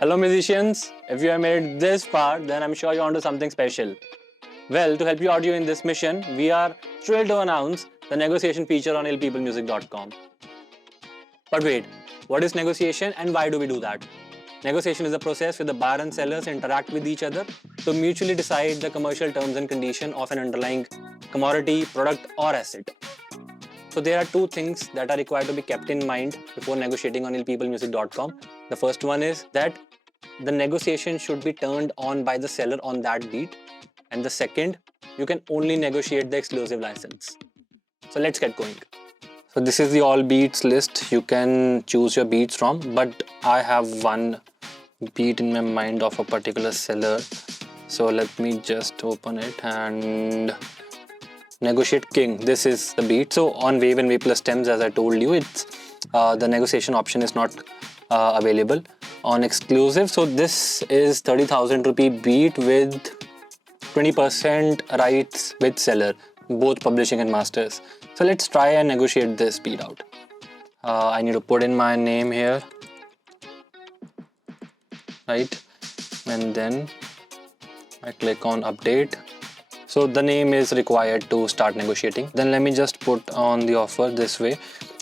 Hello musicians, if you have made it this far, then I'm sure you're onto something special. Well, to help you out in this mission, we are thrilled to announce the negotiation feature on illpeoplemusic.com. But wait, what is negotiation and why do we do that? Negotiation is a process where the buyer and sellers interact with each other to mutually decide the commercial terms and conditions of an underlying commodity, product, or asset. So there are two things that are required to be kept in mind before negotiating on illpeoplemusic.com. The first one is that the negotiation should be turned on by the seller on that beat. And the second, you can only negotiate the exclusive license. So let's get going. So this is the all beats list. You can choose your beats from, but I have one beat in my mind of a particular seller. So let me just open it and negotiate king. This is the beat. So on wave and wave plus stems, as I told you, it's the negotiation option is not available on exclusive. So this is 30,000 rupee beat with 20% rights with seller, both publishing and masters. So let's try and negotiate this beat out. I need to put in my name here, right? And then I click on update. So the name is required to start negotiating. Then let me just put on the offer this way.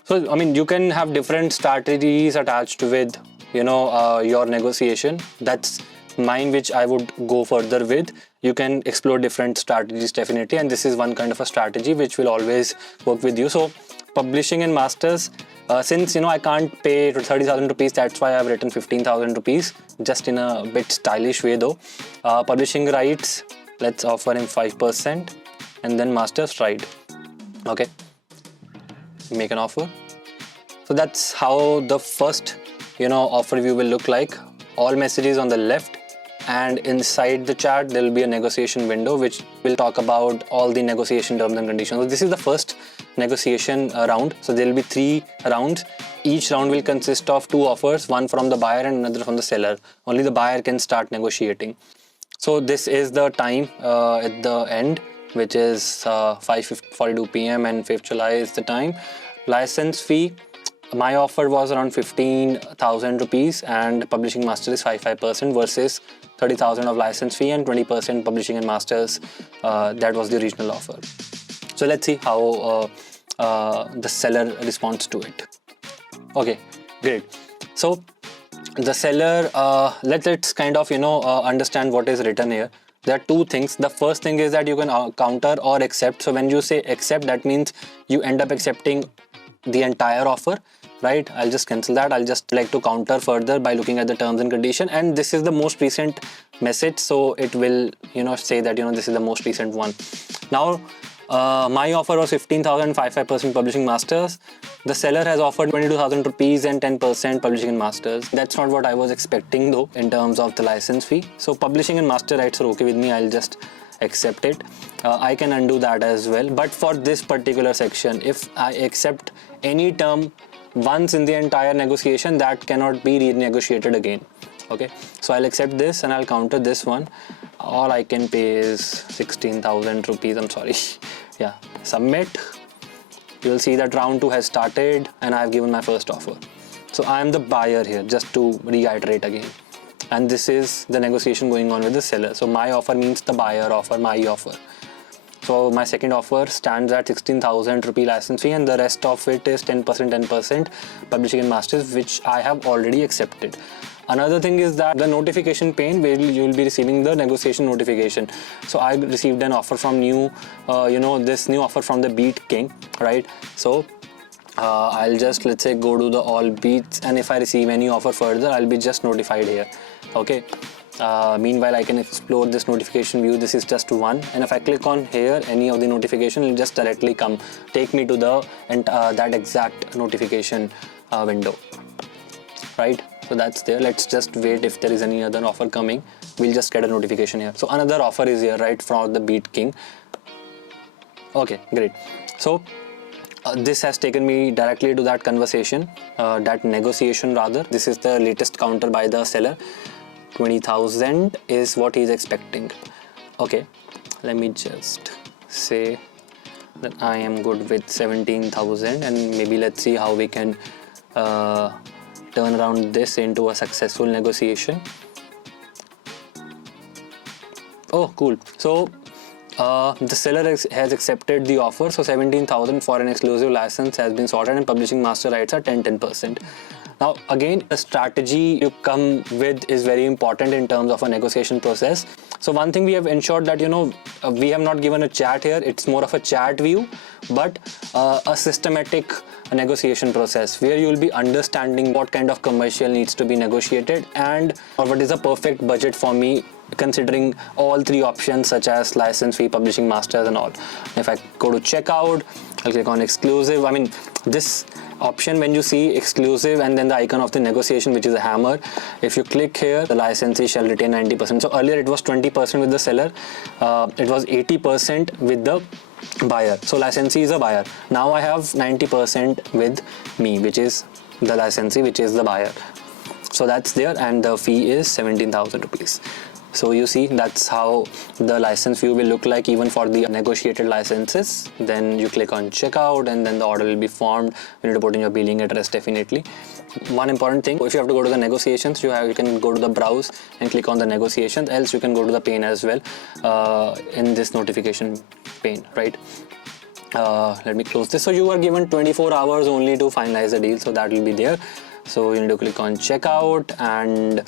So I mean, you can have different strategies attached with your negotiation. That's mine, which I would go further with. You can explore different strategies definitely, and this is one kind of a strategy which will always work with you. So publishing and masters, since I can't pay 30,000 rupees, that's why I've written 15,000 rupees, just in a bit stylish way though. Publishing rights, let's offer him 5%, and then masters right. Okay, make an offer. So that's how the first offer view will look like. All messages on the left, and inside the chat there will be a negotiation window which will talk about all the negotiation terms and conditions. So this is the first negotiation round. So there will be 3 rounds. Each round will consist of 2 offers, one from the buyer and another from the seller. Only the buyer can start negotiating. So this is the time at the end, which is 5:42 p.m. and 5th July is the time. License fee, my offer was around 15,000 rupees and publishing master is 5% versus 30,000 of license fee and 20% publishing and masters. That was the original offer. So let's see how the seller responds to it. Okay, great. So the seller, let's kind of understand what is written here. There are 2 things. The first thing is that you can counter or accept. So when you say accept, that means you end up accepting the entire offer, right? I'll just cancel that. I'll just like to counter further by looking at the terms and condition, and this is the most recent message, so it will say that this is the most recent one. Now my offer was 15,000, 5% publishing masters. The seller has offered 22,000 rupees and 10% publishing and masters. That's not what I was expecting though in terms of the license fee. So publishing and master rights are okay with me. I'll just accept it. I can undo that as well, but for this particular section, if I accept any term once in the entire negotiation, that cannot be renegotiated again. Okay, so I'll accept this and I'll counter this one. All I can pay is 16,000 rupees. I'm sorry. Yeah, submit. You'll see that round 2 has started and I've given my first offer. So I am the buyer here, just to reiterate again. And this is the negotiation going on with the seller. So my offer means the buyer offer, my offer. So my second offer stands at 16,000 rupee license fee, and the rest of it is 10% publishing and masters, which I have already accepted. Another thing is that the notification pane where you will be receiving the negotiation notification. So I received an offer from this new offer from the Beat King, right? So I'll just, let's say, go to the all beats, and if I receive any offer further, I'll be just notified here. Okay. Meanwhile, I can explore this notification view. This is just one, and if I click on here, any of the notification will just directly take me to the that exact notification window, right? So that's there. Let's just wait. If there is any other offer coming, we'll just get a notification here. So another offer is here, right, from the Beat King. Okay, great. So this has taken me directly to that conversation, that negotiation rather. This is the latest counter by the seller. 20,000 is what he's expecting. Okay, let me just say that I am good with 17,000, and maybe let's see how we can turn around this into a successful negotiation. Oh, cool. So the seller has accepted the offer. So 17,000 for an exclusive license has been sorted, and publishing master rights are 10%. Now again, the strategy you come with is very important in terms of a negotiation process. So one thing we have ensured that, we have not given a chat here. It's more of a chat view, but a systematic negotiation process where you will be understanding what kind of commercial needs to be negotiated and or what is the perfect budget for me, considering all three options such as license fee, publishing masters and all. If I go to checkout, I'll click on exclusive. I mean, this option, when you see exclusive and then the icon of the negotiation, which is a hammer, if you click here, the licensee shall retain 90%. So earlier it was 20% with the seller, it was 80% with the buyer. So licensee is a buyer. Now I have 90% with me, which is the licensee, which is the buyer. So that's there, and the fee is 17,000 rupees. So you see, that's how the license view will look like even for the negotiated licenses. Then you click on checkout and then the order will be formed. You need to put in your billing address definitely. One important thing, if you have to go to the negotiations, you can go to the browse and click on the negotiations, else you can go to the pane as well in this notification pane, right? Let me close this. So you are given 24 hours only to finalize the deal, so that will be there. So you need to click on checkout, and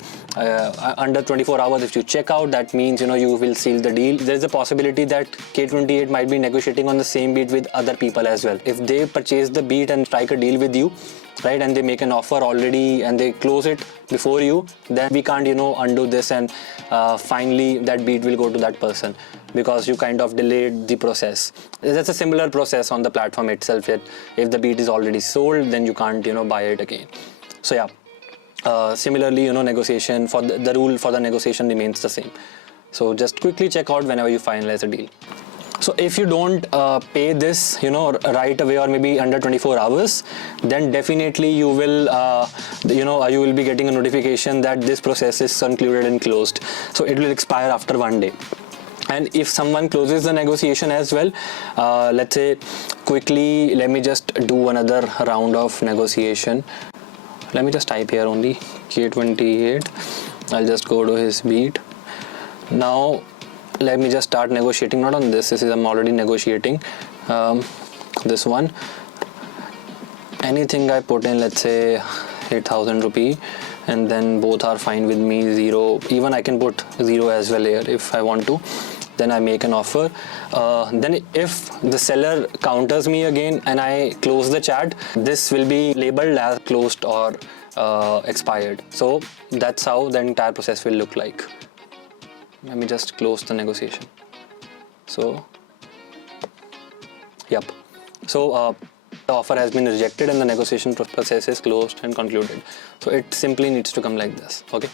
under 24 hours if you check out, that means you will seal the deal. There is a possibility that K28 might be negotiating on the same beat with other people as well. If they purchase the beat and strike a deal with you, right, and they make an offer already and they close it before you, then we can't undo this, and finally that beat will go to that person because you kind of delayed the process. That's a similar process on the platform itself. If the beat is already sold, then you can't buy it again. So yeah, similarly, negotiation for the rule for the negotiation remains the same. So just quickly check out whenever you finalize a deal. So if you don't pay this, right away or maybe under 24 hours, then definitely you will, you will be getting a notification that this process is concluded and closed. So it will expire after 1 day. And if someone closes the negotiation as well, let's say quickly, let me just do another round of negotiation. Let me just type here only K28. I'll just go to his beat. Now let me just start negotiating, not on this is I'm already negotiating this one. Anything I put in, let's say 8,000 rupee, and then both are fine with me, 0, even I can put 0 as well here if I want to. Then I make an offer. Then if the seller counters me again and I close the chat, this will be labeled as closed or expired. So that's how the entire process will look like. Let me just close the negotiation. So yep. So the offer has been rejected and the negotiation process is closed and concluded. So it simply needs to come like this. Okay.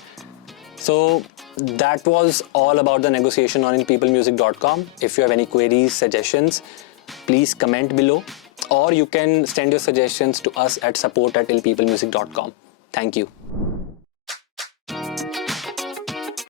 So that was all about the negotiation on peoplemusic.com. If you have any queries, suggestions, please comment below, or you can send your suggestions to us at support@illpeoplemusic.com. Thank you.